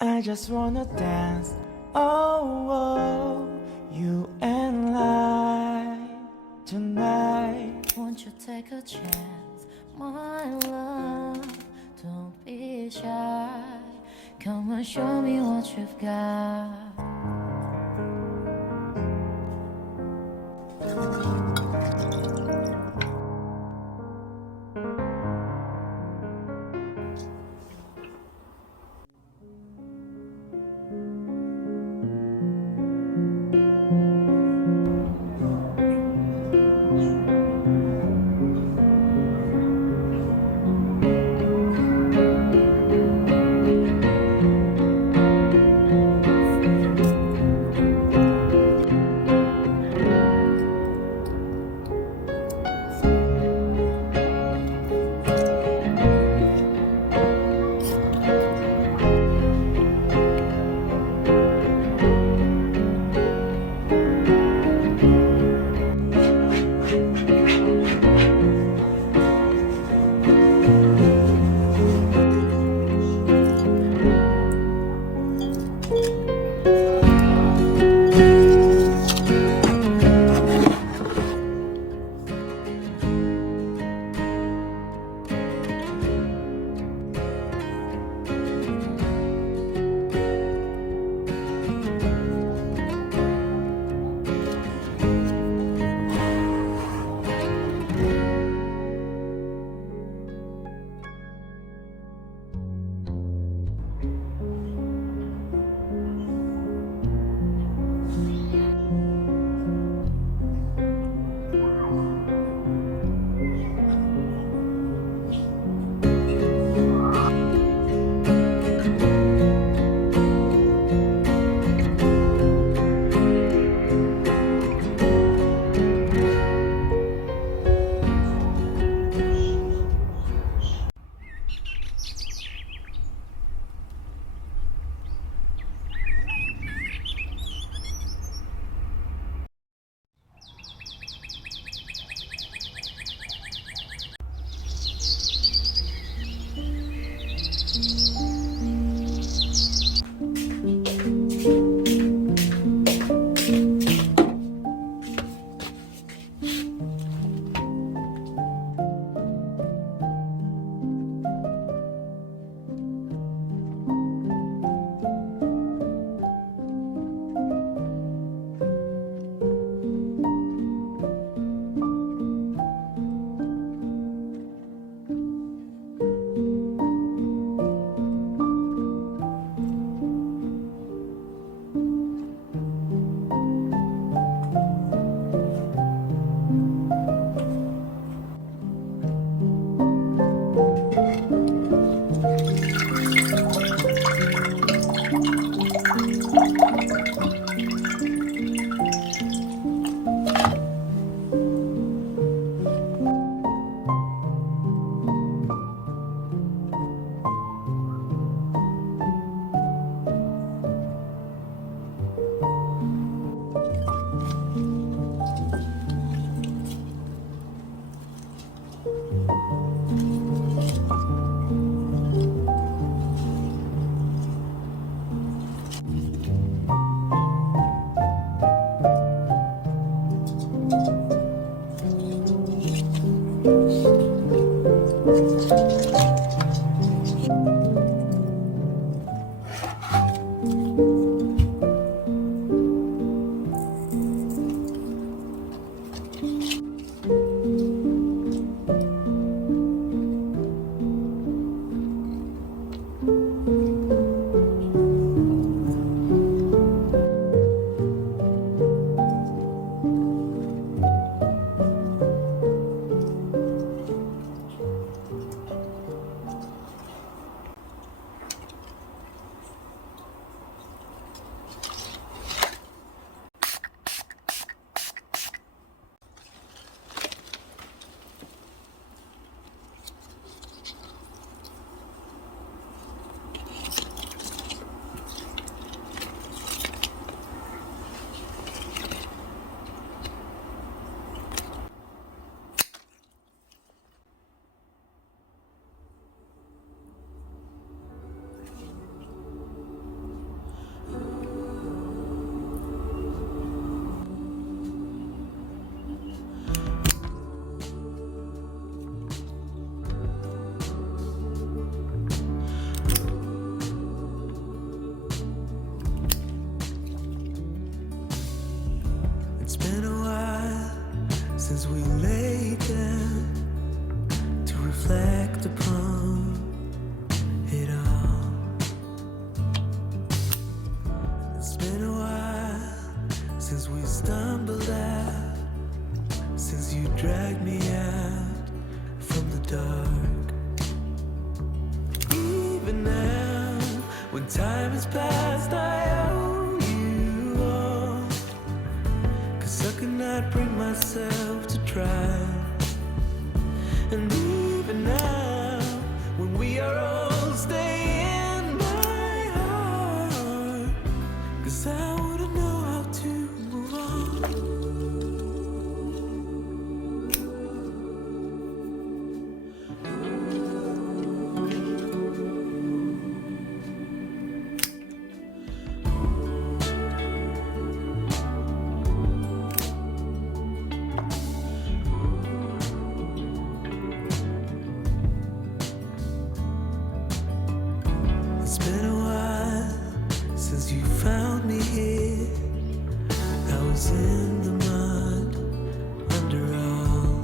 I just wanna dance, oh, oh, you and I tonight. Won't you take a chance, my love? Don't be shy. Come and show me what you've got. When time has passed, I owe you all. 'Cause I could not bring myself to try. And even now, when we are old, stay in my heart. 'Cause I wouldn't know how to move on. It's been a while since you found me here. I was in the mud, under all.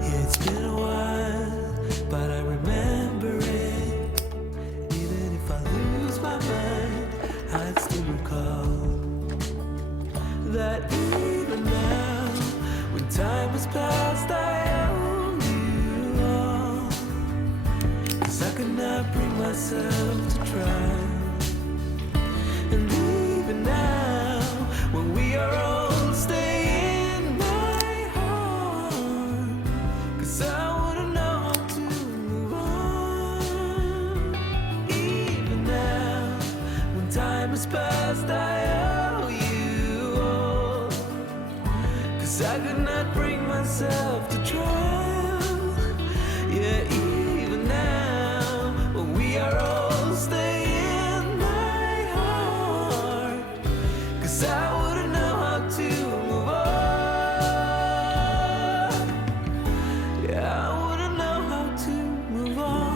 Yeah, it's been a while, but I remember it. Even if I lose my mind, I'd still recall that even now, when time has passed, I owe you all. 'Cause I could not bring myself to try. And even now, when we are old, stay in my heart. 'Cause I wouldn't know how to move on. Even now, when time has passed, I owe you all. 'Cause I could not bring myself to try. Yeah, even now, when we are old, stay in my heart. 'Cause I wouldn't know how to move on. Yeah, I wouldn't know how to move on.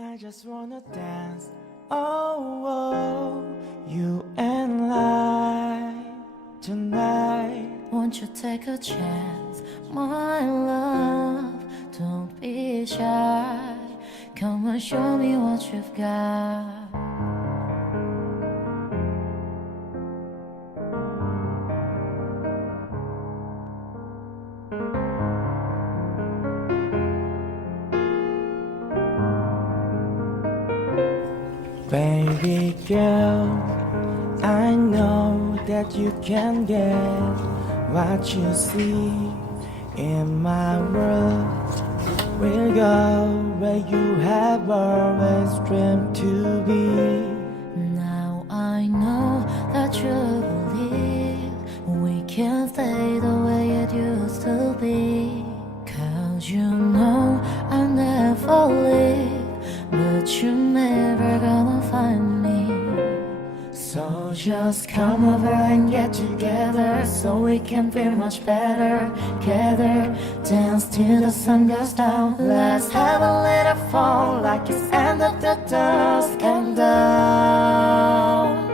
I just wanna dance, oh, oh, you and I tonight. Won't you take a chance, my love? Don't be shy. Come and show me what you've got. Baby girl, I know that you can get what you see in my world. We'll go where you have always dreamed to be. Now I know that you believe we can stay the way it used to be. 'Cause you know I never leave, but you're never gonna find me. So just come over and get together, so we can feel much better. Together, dance till the sun goes down. Let's have a little fun, like it's end of the dusk and down.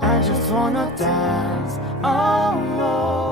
I just wanna dance, oh, oh.